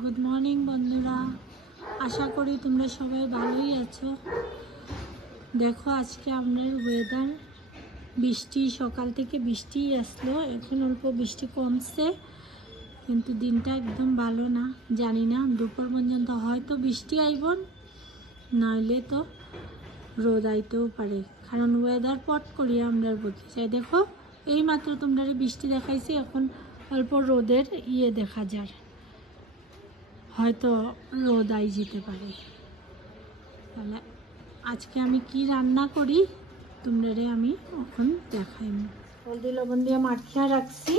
Good morning বন্ধুরা, আশা করি তোমরা সবাই ভালোই আছো। দেখো আজকে আমাদের ওয়েদার বৃষ্টি, সকাল থেকে বৃষ্টিই আসলো, এখন অল্প বৃষ্টি কমছে, কিন্তু দিনটা একদম ভালো না। জানি না দুপুর পর্যন্ত হয়তো বৃষ্টি আইব, নইলে তো রোদ আইতেও পারে, কারণ ওয়েদার পট করিয়া আমরা বদলে যাই। দেখো এই মাত্র তোমরা বৃষ্টি দেখাইছি, এখন অল্প রোদের দেখা যায়, হয়তো রোদ আই যেতে পারে। তাহলে আজকে আমি কি রান্না করি তোমরা আমি এখন দেখাই। হলদি লবণ দিয়ে মাখিয়ে রাখছি,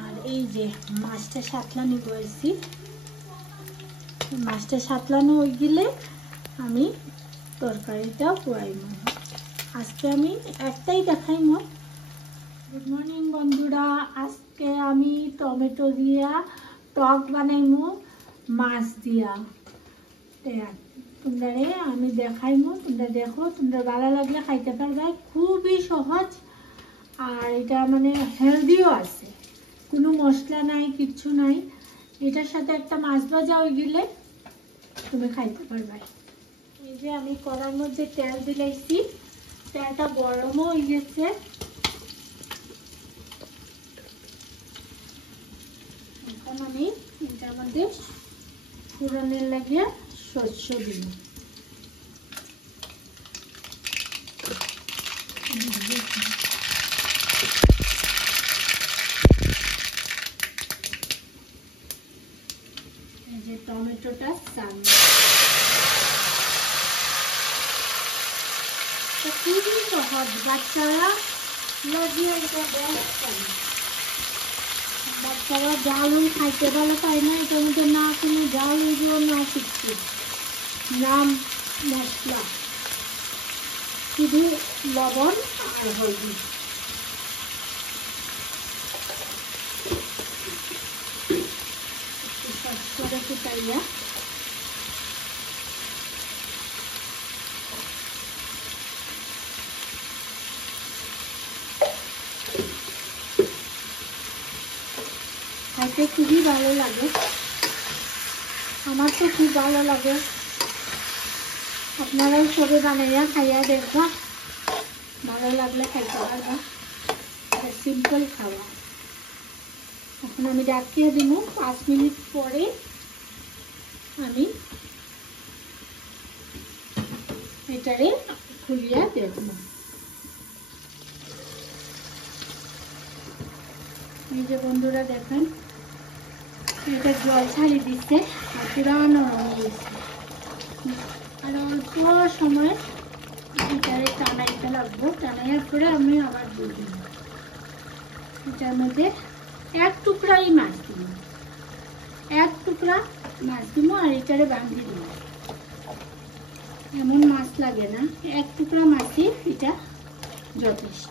আর এই যে মাছটা সাতলানি করেছি, মাছটা সাতলানো হয়ে গেলে আমি তরকারিটা পুরাইব। আজকে আমি একটাই দেখাইব। গুড মর্নিং বন্ধুরা, আজকে আমি টমেটো দিয়া টক বানাইমু মাছ দিয়া। তোমরা আমি দেখাইমু, তোমরা দেখো, তোমরা ভালো লাগলে খাইতে পারবে। খুবই সহজ, আর এটা মানে হেলদিও আছে, কোনো মশলা নাই, কিচ্ছু নাই। এটার সাথে একটা মাছ ভাজা হয়ে গেলে তুমি খাইতে পারবে। এই যে আমি কড়ার মধ্যে তেল দিলাইছি, তেলটা গরমও হয়ে গেছে। এখন আমি এটার মধ্যে ফোড়নের লাগিয়ে শস্য দিব। এই যে টমেটোটা খুবই সহজ, বাচ্চারা লাগিয়ে এটা বেস্ট। বাচ্চারা ডালও খাইতে ভালো পায় না, এটার মধ্যে না কোনো ডাল হইব না কিছু, নাম মশলা, শুধু লবণ আর হলদি। সবটা ফুটাইয়া খাইতে খুবই ভালো লাগে, আমার তো খুব ভালো লাগে। আপনারাও সবে বানাইয়া খাইয়া দেখবা, ভালো লাগলে খাইতে পারবা। সিম্পল খাওয়া। এখন আমি ডাকিয়ে দিব, 5 মিনিট পরে আমি এটারে খুলিয়া দেখব। এই যে বন্ধুরা দেখেন, এটা জল ছাড়িয়ে দিচ্ছে আর পুরা নরম হয়েছে। আর অল্প সময় এটারে টানাইতে লাগবো, টানাইয়ার পরে আমি আবার দিয়ে দিব। এটার মধ্যে এক টুকরাই মাছ দিব, এক টুকরা মাছ দিব, আর এটারে বাঁধিয়ে দিব। এমন মাছ লাগে না, এক টুকরা মাছই এটা যথেষ্ট।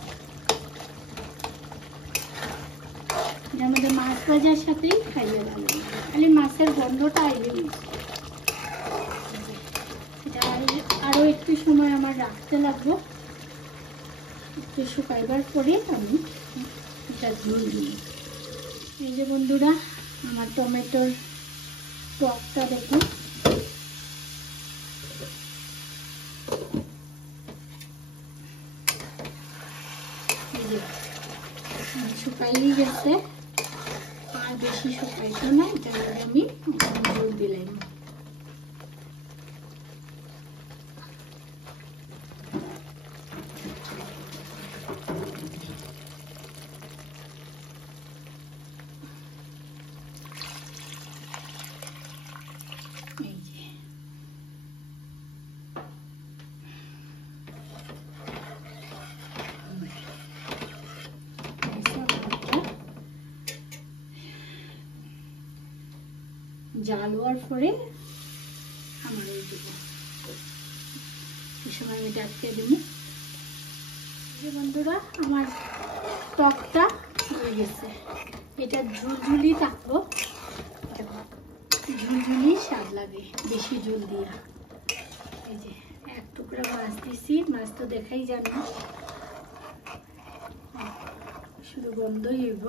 এটার মধ্যে মাছ ভাজার সাথেই খাইয়ে ভালো লাগে, খালি মাছের গন্ধটা আইলে। এটা আরো একটু সময় আমার রাখতে লাগবো, একটু শুকাইবার পরে আমি এটা ঝোল দিই। এই যে বন্ধুরা, আমার টমেটোর টকটা দেখুন, শুকাইয়ে গেছে, আর বেশি শুকাইতো না। এটার আমি ঝোল দিলাম। জাল হওয়ার পরে আমার এই দেবো, এই সময় আমি ডাকতে দেবো। বন্ধুরা, আমার টকটা হয়ে গেছে। এটা ঝুলঝুলি থাকবো, ঝুলঝুলি স্বাদ লাগে বেশি ঝুল দিয়া। এই যে এক টুকরা মাছ দিছি, মাছ তো দেখাই জানো, শুধু গন্ধই হইব।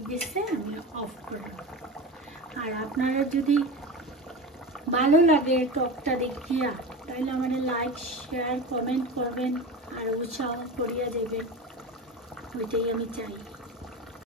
হয়ে গেছে, আমি অফ করে দেবো। আর আপনারা যদি ভালো লাগে টকটা দেখিয়া, তাহলে আমার লাইক শেয়ার কমেন্ট করবেন আর উৎসাহ করিয়া যাবেন, ওইটাই আমি চাই।